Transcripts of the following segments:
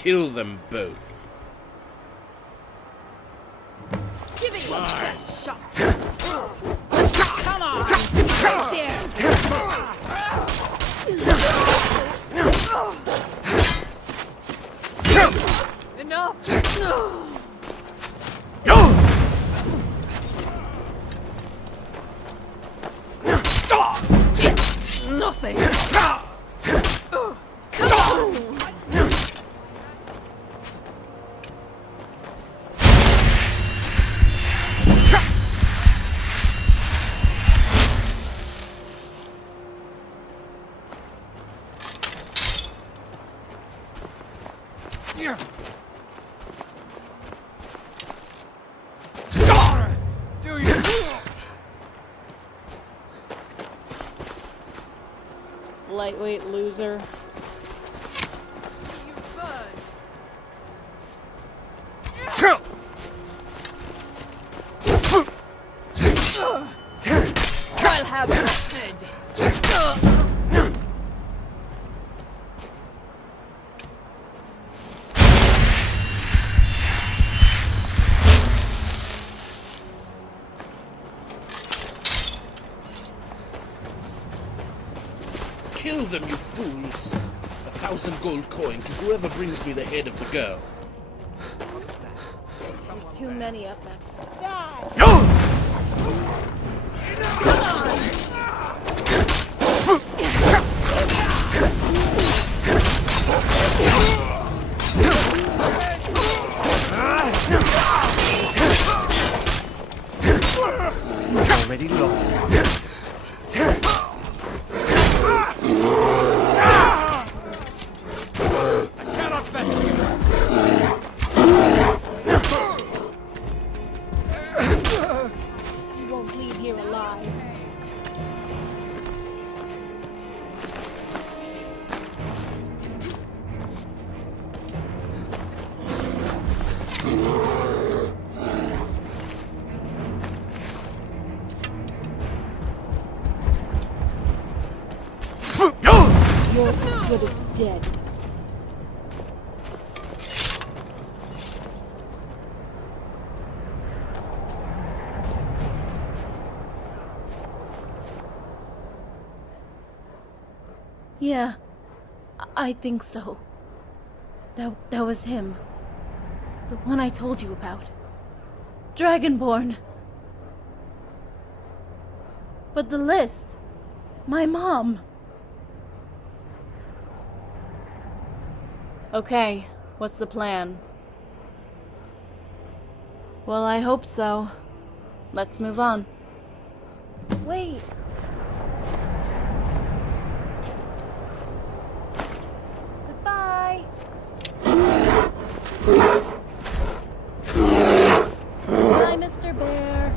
Kill them both. Give it your best shot. Come on. Right there. Enough. It's nothing. Come on. Do you? Lightweight loser. You burn. I'll have your head. Kill them, you fools. 1,000 gold coin to whoever brings me the head of the girl. There's too many of them. Die! Already lost. You won't leave here alive. You're as good as dead. Yeah, I think so. That was him. The one I told you about. Dragonborn. But the list. My mom. Okay, what's the plan? Well, I hope so. Let's move on. Wait. Goodbye. Bye, Mr. Bear.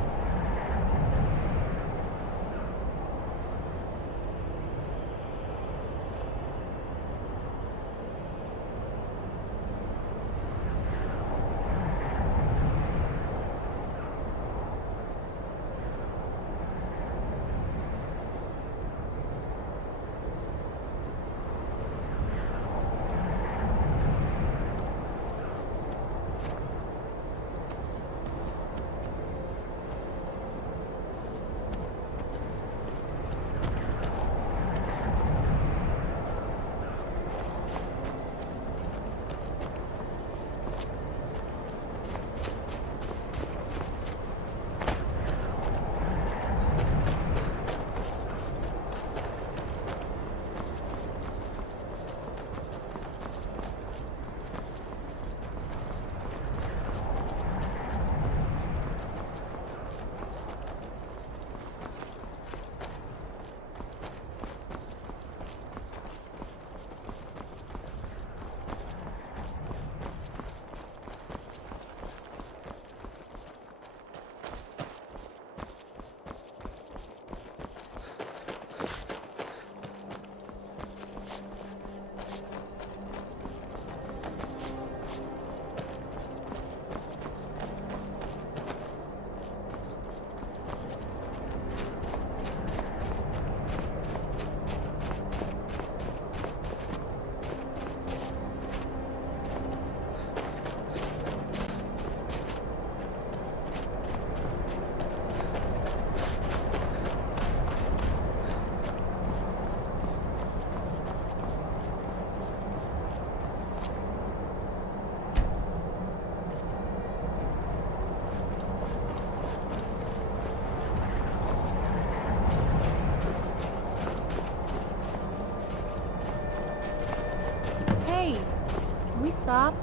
stop?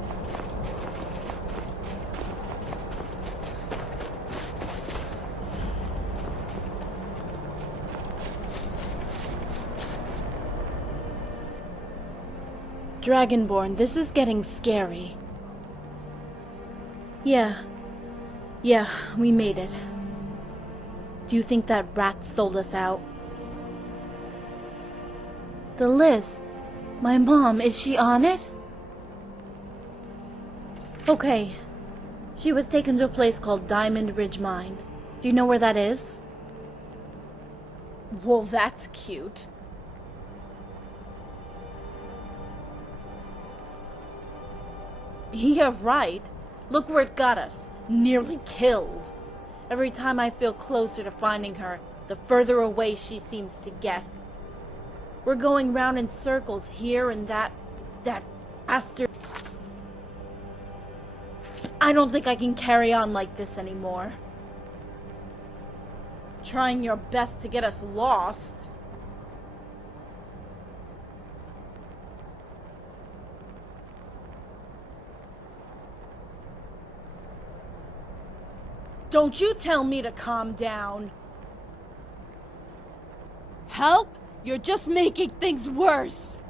Dragonborn, this is getting scary. Yeah, we made it. Do you think that rat sold us out? The list. My mom, is she on it? Okay. She was taken to a place called Diamond Ridge Mine. Do you know where that is? Well, that's cute. Yeah, right. Look where it got us. Nearly killed. Every time I feel closer to finding her, the further away she seems to get. We're going round in circles here and that bastard. I don't think I can carry on like this anymore. Trying your best to get us lost. Don't you tell me to calm down. Help? You're just making things worse.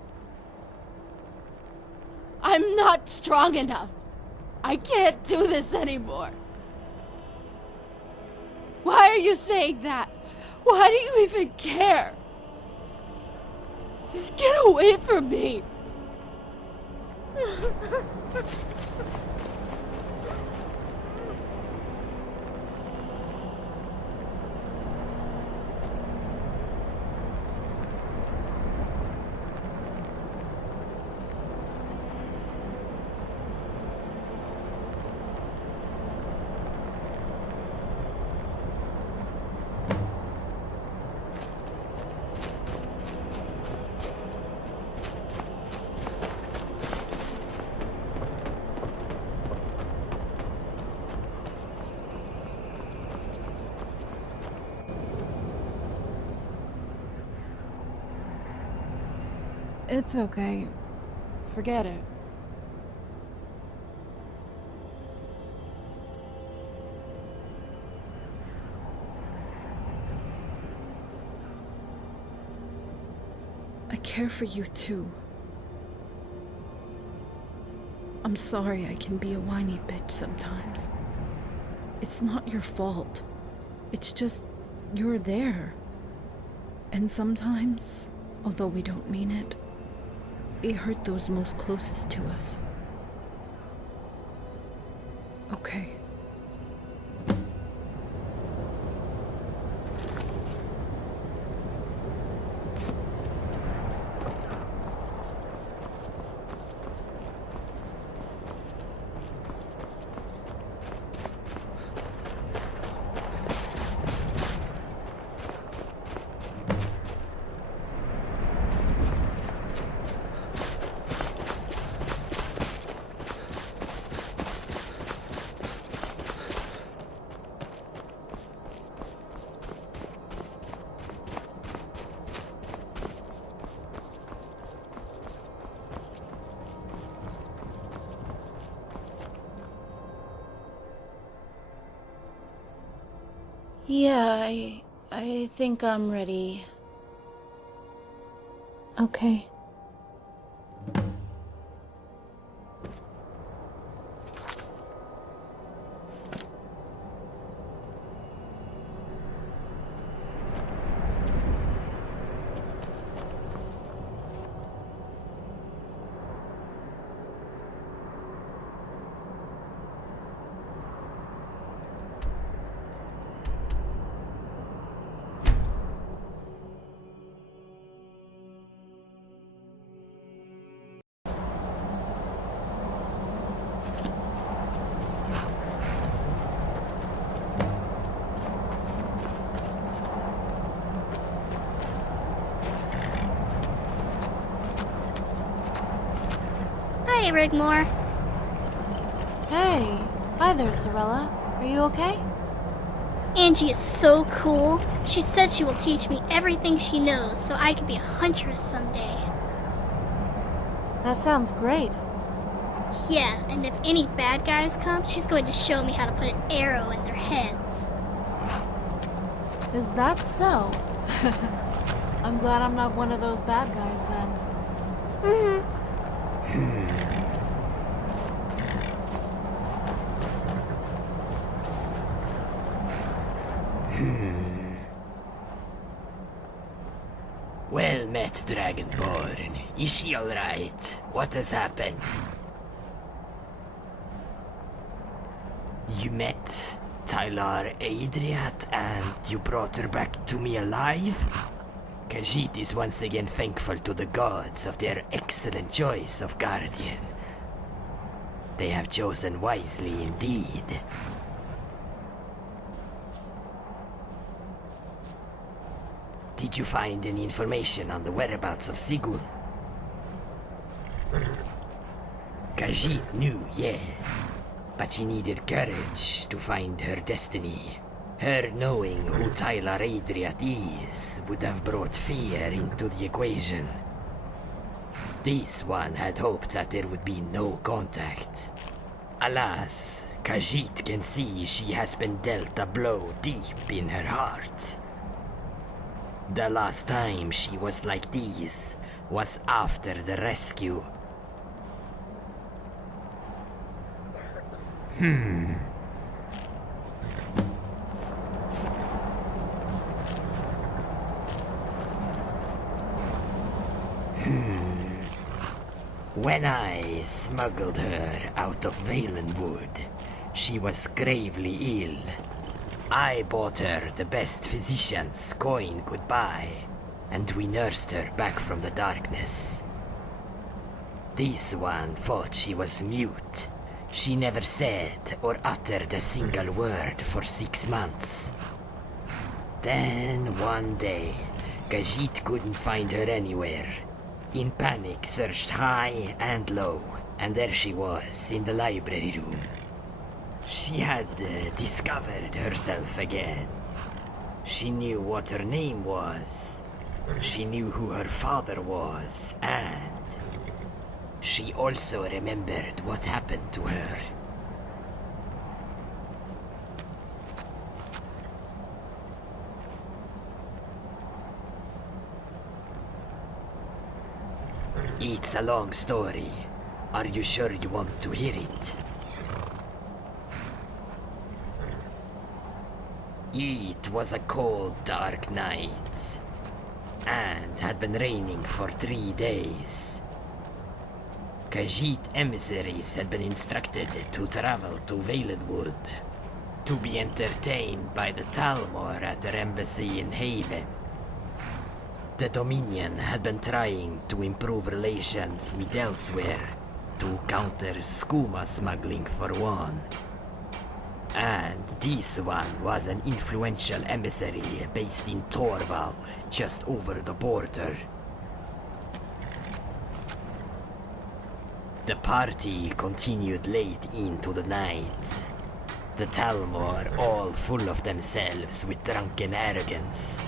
I'm not strong enough. I can't do this anymore. Why are you saying that? Why do you even care? Just get away from me. It's okay. Forget it. I care for you too. I'm sorry I can be a whiny bitch sometimes. It's not your fault. It's just, you're there. And sometimes, although we don't mean it, it hurt those most closest to us. Okay. Yeah, I think I'm ready. Okay. Hi, Rigmore. Hey. Hi there, Sorella. Are you okay? Angie is so cool. She said she will teach me everything she knows so I can be a huntress someday. That sounds great. Yeah, and if any bad guys come, she's going to show me how to put an arrow in their heads. Is that so? I'm glad I'm not one of those bad guys then. Well met, Dragonborn. Is she alright? What has happened? You met Tylar Adriat and you brought her back to me alive? Khajiit is once again thankful to the gods of their excellent choice of guardian. They have chosen wisely indeed. Did you find any information on the whereabouts of Sigurd? Khajiit knew, yes, but she needed courage to find her destiny. Her knowing who Tylar Adriat is would have brought fear into the equation. This one had hoped that there would be no contact. Alas, Khajiit can see she has been dealt a blow deep in her heart. The last time she was like this was after the rescue. When I smuggled her out of Valenwood, she was gravely ill. I bought her the best physician's coin could buy, and we nursed her back from the darkness. This one thought she was mute. She never said or uttered a single word for 6 months. Then one day, Khajiit couldn't find her anywhere. In panic, searched high and low, and there she was in the library room. She had discovered herself again. She knew what her name was. She knew who her father was, and she also remembered what happened to her. It's a long story. Are you sure you want to hear it? It was a cold, dark night, and had been raining for 3 days. Khajiit emissaries had been instructed to travel to Valenwood to be entertained by the Talmor at their embassy in Haven. The Dominion had been trying to improve relations with elsewhere to counter skooma smuggling for one. And this one was an influential emissary based in Torval, just over the border. The party continued late into the night. The Talmor all full of themselves with drunken arrogance.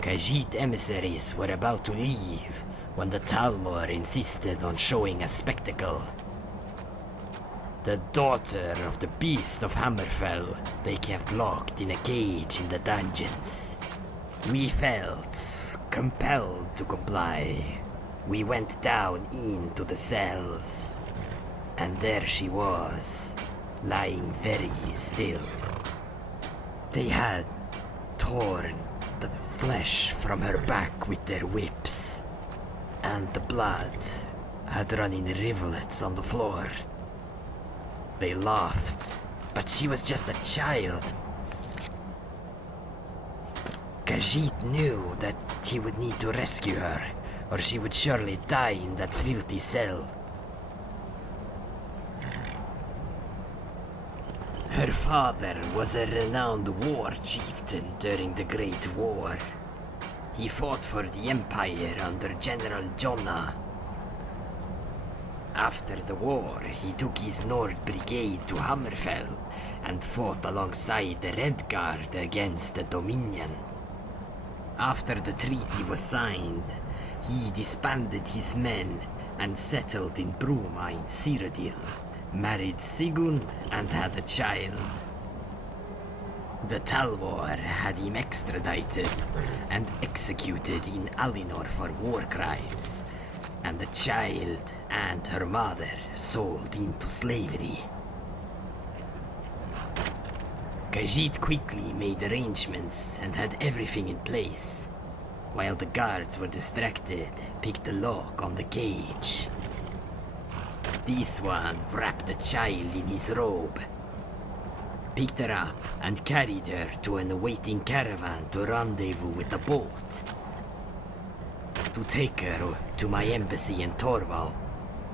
Khajiit emissaries were about to leave when the Talmor insisted on showing a spectacle. The daughter of the beast of Hammerfell they kept locked in a cage in the dungeons. We felt compelled to comply. We went down into the cells, and there she was, lying very still. They had torn the flesh from her back with their whips, and the blood had run in rivulets on the floor. They laughed, but she was just a child. Khajiit knew that he would need to rescue her, or she would surely die in that filthy cell. Her father was a renowned war chieftain during the Great War. He fought for the Empire under General Jonna. After the war, he took his Nord Brigade to Hammerfell and fought alongside the Red Guard against the Dominion. After the treaty was signed, he disbanded his men and settled in Brumine, Cyrodiil, married Sigun and had a child. The Talmor had him extradited and executed in Alinor for war crimes, and the child and her mother sold into slavery. Khajiit quickly made arrangements and had everything in place, while the guards were distracted, picked the lock on the cage. This one wrapped the child in his robe, picked her up and carried her to an awaiting caravan to rendezvous with the boat. To take her to my embassy in Torval.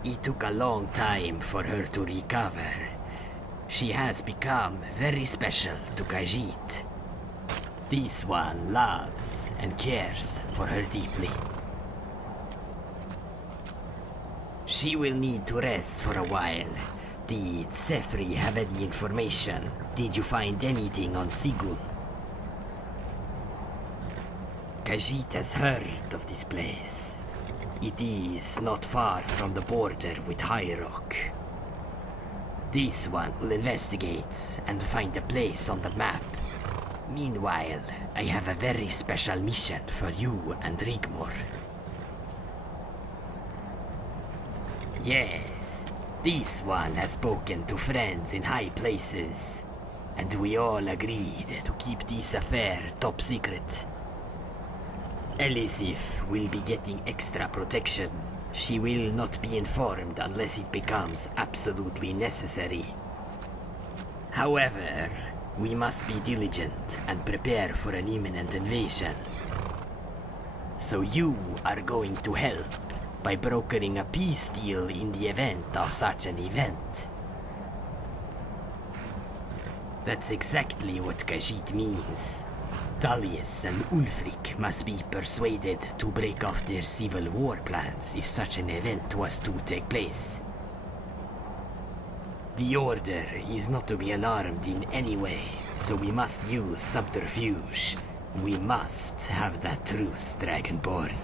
It took a long time for her to recover. She has become very special to Khajiit. This one loves and cares for her deeply. She will need to rest for a while. Did Sefri have any information? Did you find anything on Sigul? Khajiit has heard of this place. It is not far from the border with High Rock. This one will investigate and find a place on the map. Meanwhile, I have a very special mission for you and Rigmor. Yes, this one has spoken to friends in high places, and we all agreed to keep this affair top secret. Elisif will be getting extra protection. She will not be informed unless it becomes absolutely necessary. However, we must be diligent and prepare for an imminent invasion. So you are going to help by brokering a peace deal in the event of such an event. That's exactly what Khajiit means. Dalius and Ulfric must be persuaded to break off their civil war plans if such an event was to take place. The Order is not to be alarmed in any way, so we must use subterfuge. We must have that truce, Dragonborn.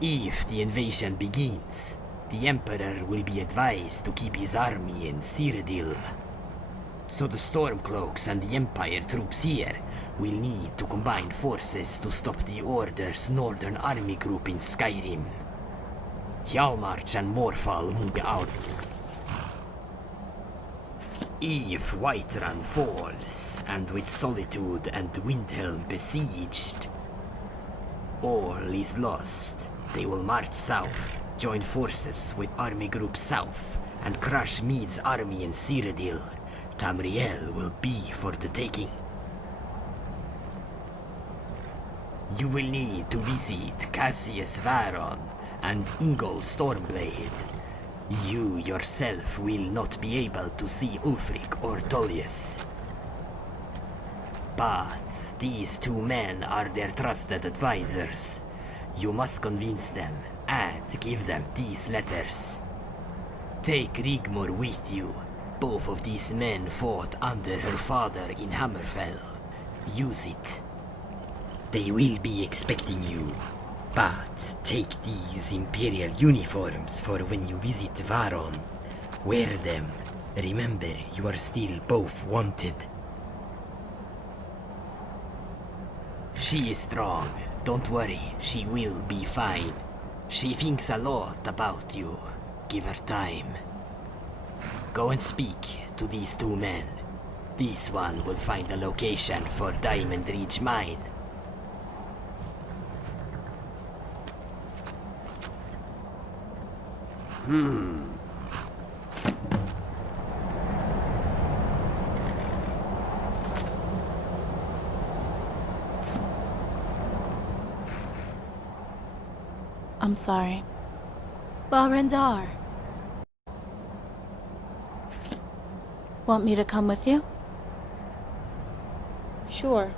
If the invasion begins, the Emperor will be advised to keep his army in Cyrodiil. So the Stormcloaks and the Empire troops here will need to combine forces to stop the Order's northern army group in Skyrim. Hjalmarch and Morfall will be out. If Whiterun falls, and with Solitude and Windhelm besieged, all is lost. They will march south, join forces with Army Group South, and crush Meade's army in Cyrodiil. Tamriel will be for the taking. You will need to visit Cassius Varon and Ingol Stormblade. You yourself will not be able to see Ulfric or Tullius. But these two men are their trusted advisors. You must convince them and give them these letters. Take Rigmor with you. Both of these men fought under her father in Hammerfell. Use it. They will be expecting you. But take these Imperial uniforms for when you visit Varon. Wear them. Remember, you are still both wanted. She is strong. Don't worry, she will be fine. She thinks a lot about you. Give her time. Go and speak to these two men. This one will find a location for Diamond Ridge Mine. I'm sorry. Barandar. Want me to come with you? Sure.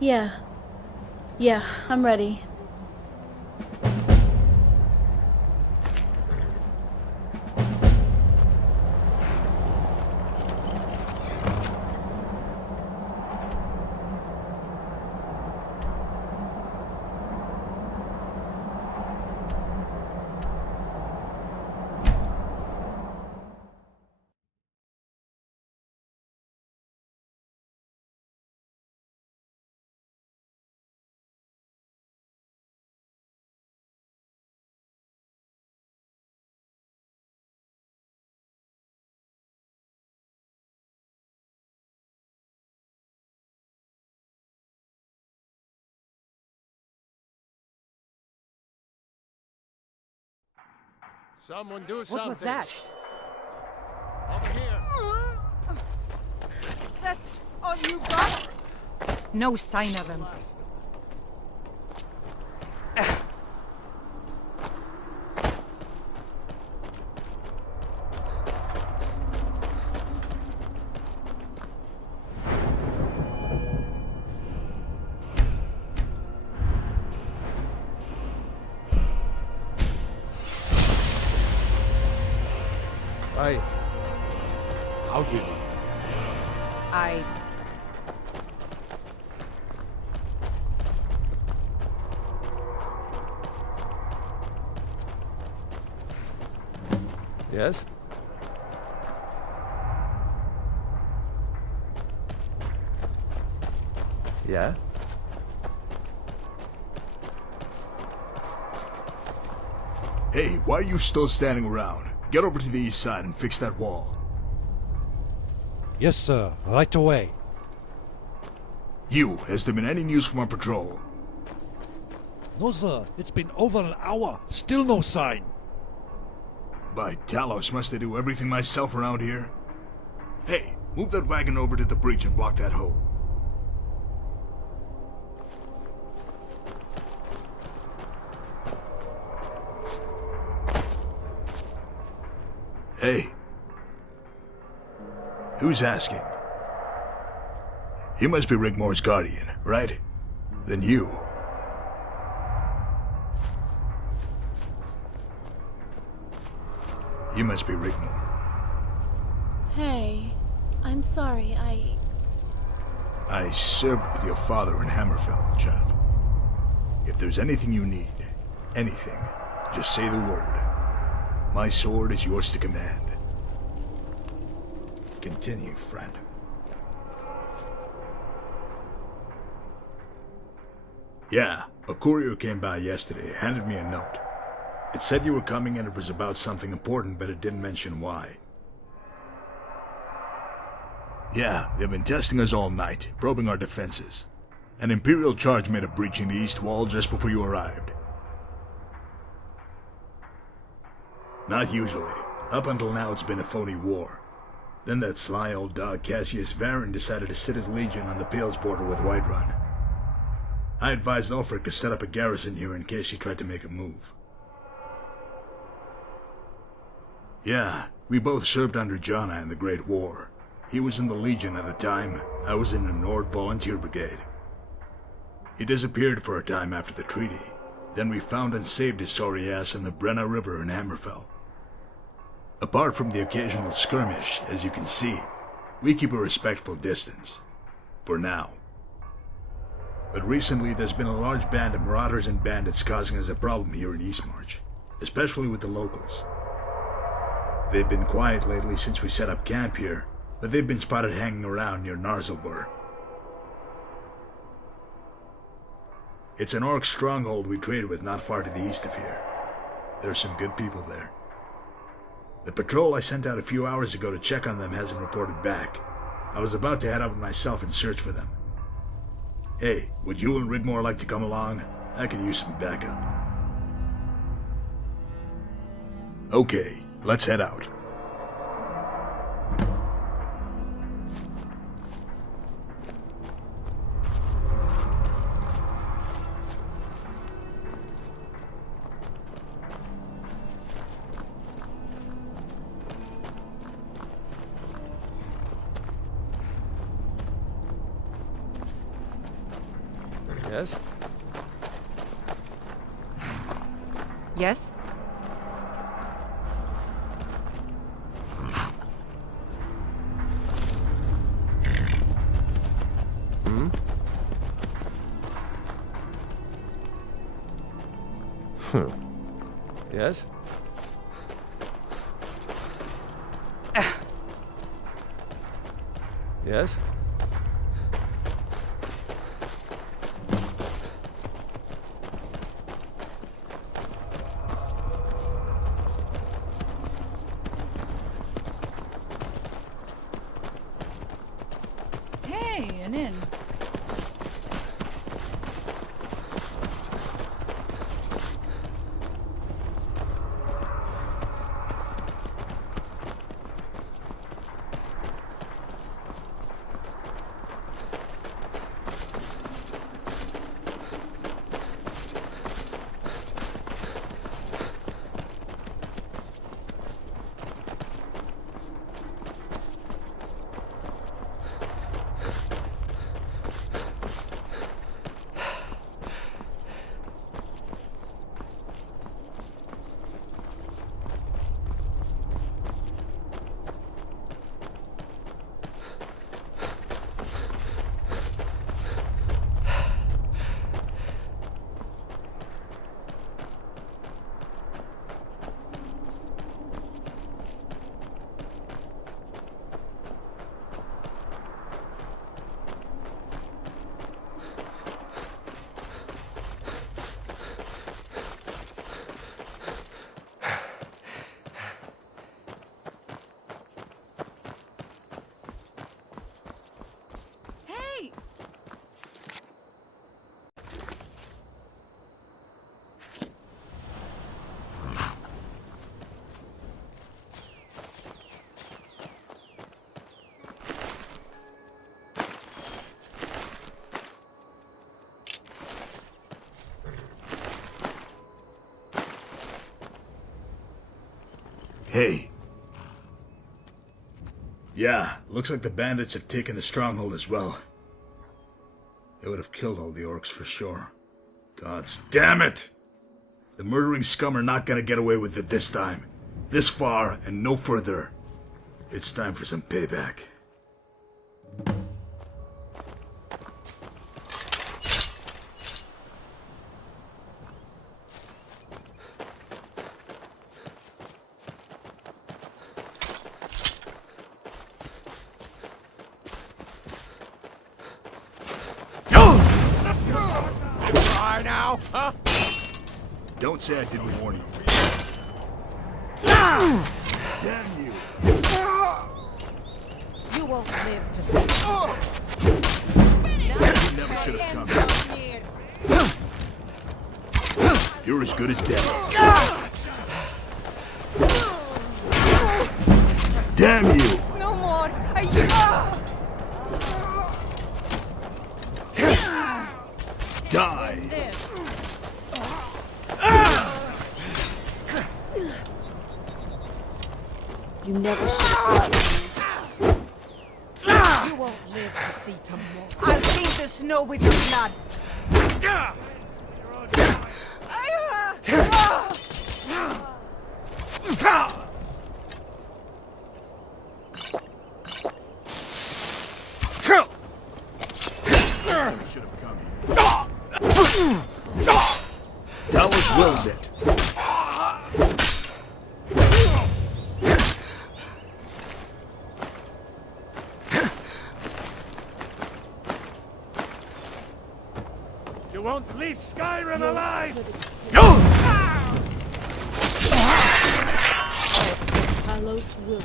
Yeah, I'm ready. Someone do What something. was that? Over here. That's all you got? No sign of him. Hey. How did it? I... Yes? Yeah? Hey, why are you still standing around? Get over to the east side and fix that wall. Yes, sir. Right away. You, has there been any news from our patrol? No, sir. It's been over an hour. Still no sign. By Talos, must I do everything myself around here? Hey, move that wagon over to the breach and block that hole. Hey. Who's asking? You must be Rigmore's guardian, right? Then you. You must be Rigmore. Hey, I'm sorry, I served with your father in Hammerfell, child. If there's anything you need, anything, just say the word. My sword is yours to command. Continue, friend. Yeah, a courier came by yesterday, handed me a note. It said you were coming and it was about something important, but it didn't mention why. Yeah, they've been testing us all night, probing our defenses. An Imperial charge made a breach in the east wall just before you arrived. Not usually. Up until now it's been a phony war. Then that sly old dog Cassius Varan decided to sit his legion on the Pales border with Whiterun. I advised Ulfric to set up a garrison here in case he tried to make a move. Yeah, we both served under Jonna in the Great War. He was in the Legion at the time, I was in the Nord Volunteer Brigade. He disappeared for a time after the treaty. Then we found and saved his sorry ass in the Brenna River in Hammerfell. Apart from the occasional skirmish, as you can see, we keep a respectful distance. For now. But recently there's been a large band of marauders and bandits causing us a problem here in Eastmarch, especially with the locals. They've been quiet lately since we set up camp here, but they've been spotted hanging around near Narzelbur. It's an orc stronghold we trade with not far to the east of here. There's some good people there. The patrol I sent out a few hours ago to check on them hasn't reported back. I was about to head up myself and search for them. Hey, would you and Rigmore like to come along? I could use some backup. Okay, let's head out. Yes? Yes? Yes? Yes? Hey, an inn. Hey. Yeah, looks like the bandits have taken the stronghold as well. They would have killed all the orcs for sure. Gods damn it! The murdering scum are not gonna get away with it this time. This far and no further. It's time for some payback. Now, huh? Don't say I didn't warn you. Damn you! You won't live to see. You never should have come. You're as good as dead. Damn you! No more. Die! You never should have done. You won't live to see tomorrow. I'll paint the snow with your blood. Should have come here. Dallas wills it. You won't leave Skyrim alive! Talos will.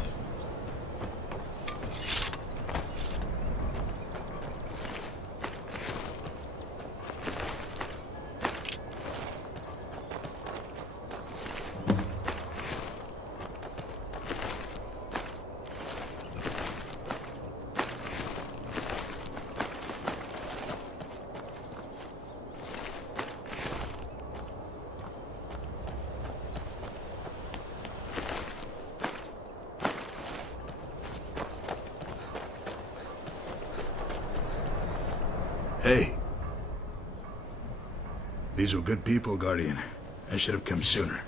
Hey. These were good people, Guardian. I should have come sooner.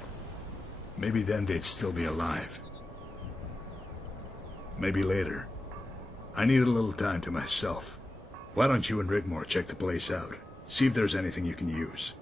Maybe then they'd still be alive. Maybe later. I need a little time to myself. Why don't you and Rigmore check the place out? See if there's anything you can use.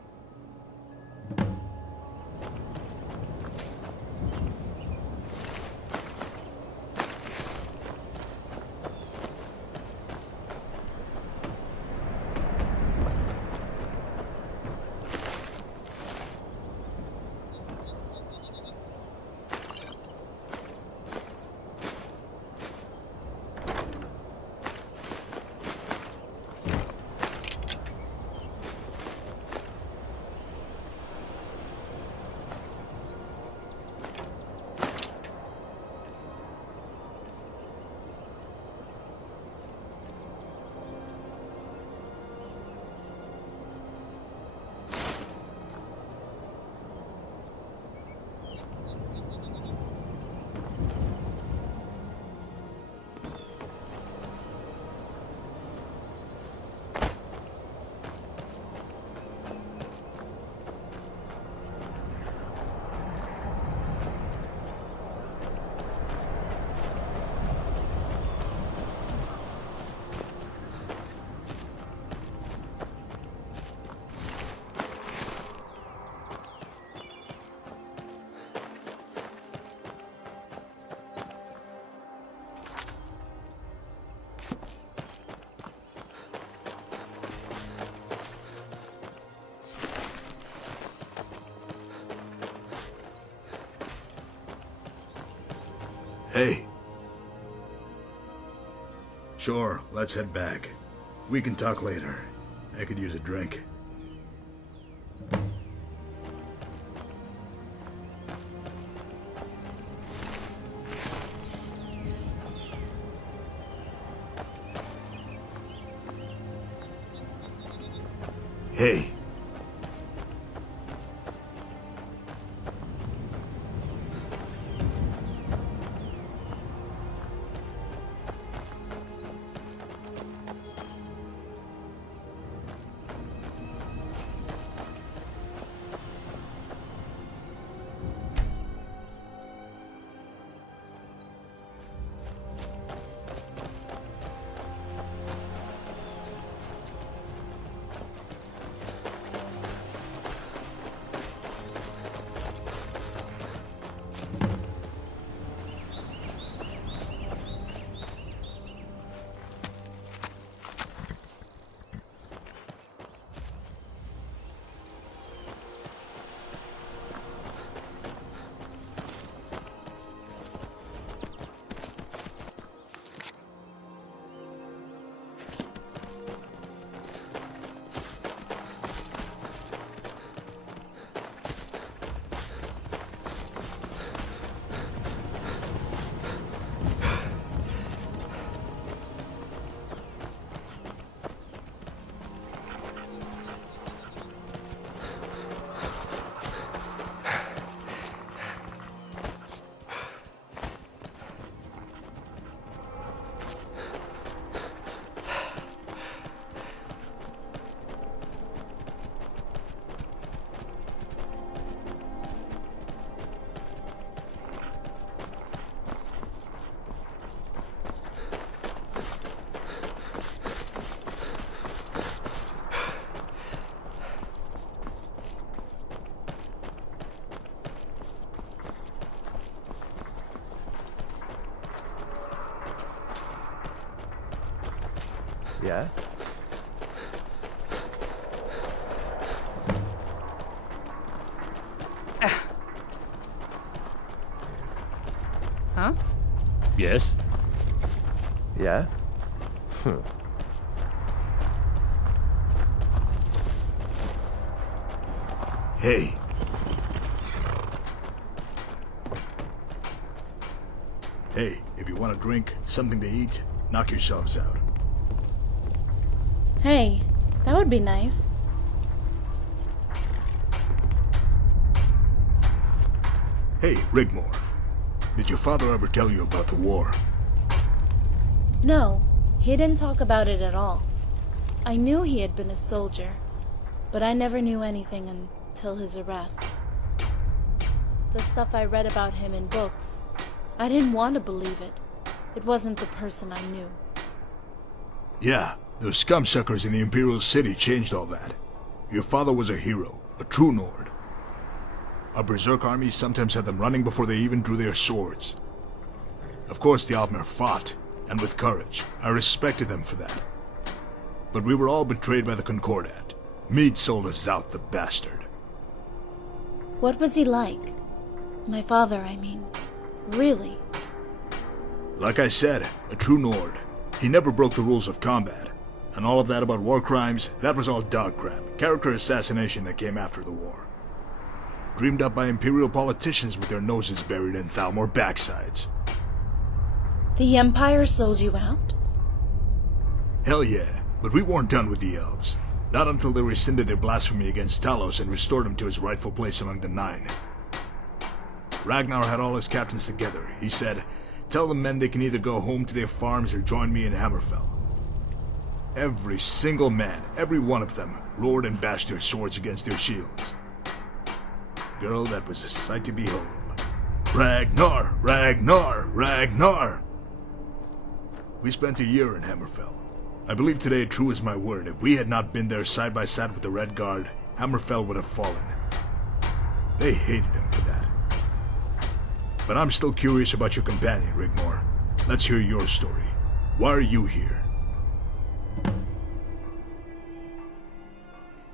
Hey. Sure, let's head back. We can talk later. I could use a drink. Hey. Yeah? Huh? Yes? Yeah? Hey. Hey, if you want a drink, something to eat, knock yourselves out. Hey, that would be nice. Hey, Rigmore. Did your father ever tell you about the war? No, he didn't talk about it at all. I knew he had been a soldier, but I never knew anything until his arrest. The stuff I read about him in books, I didn't want to believe it. It wasn't the person I knew. Yeah, those scumsuckers in the Imperial City changed all that. Your father was a hero, a true Nord. Our Berserk armies sometimes had them running before they even drew their swords. Of course the Altmer fought, and with courage. I respected them for that. But we were all betrayed by the Concordat. Meade sold us out, the bastard. What was he like? My father, I mean. Really? Like I said, a true Nord. He never broke the rules of combat. And all of that about war crimes, that was all dog crap. Character assassination that came after the war. Dreamed up by Imperial politicians with their noses buried in Thalmor backsides. The Empire sold you out? Hell yeah, but we weren't done with the elves. Not until they rescinded their blasphemy against Talos and restored him to his rightful place among the Nine. Ragnar had all his captains together. He said, "Tell the men they can either go home to their farms or join me in Hammerfell." Every single man, every one of them, roared and bashed their swords against their shields. Girl, that was a sight to behold. Ragnar! Ragnar! Ragnar! We spent a year in Hammerfell. I believe today, true as my word, if we had not been there side by side with the Red Guard, Hammerfell would have fallen. They hated him for that. But I'm still curious about your companion, Rigmore. Let's hear your story. Why are you here?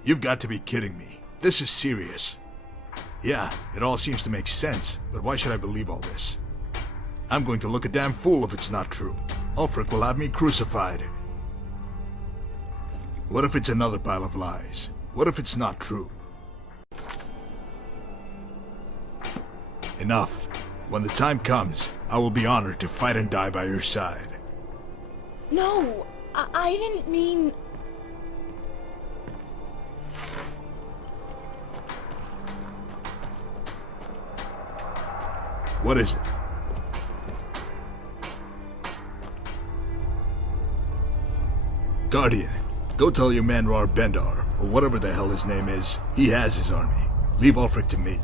You've got to be kidding me. This is serious. Yeah, it all seems to make sense, but why should I believe all this? I'm going to look a damn fool if it's not true. Ulfric will have me crucified. What if it's another pile of lies? What if it's not true? Enough. When the time comes, I will be honored to fight and die by your side. No, I didn't mean... What is it? Guardian, go tell your man Rar Bendar, or whatever the hell his name is, he has his army. Leave Ulfric to me.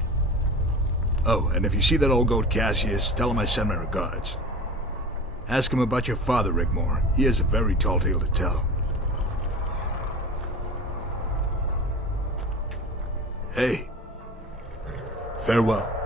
Oh, and if you see that old goat Cassius, tell him I send my regards. Ask him about your father, Rigmore. He has a very tall tale to tell. Hey. Farewell.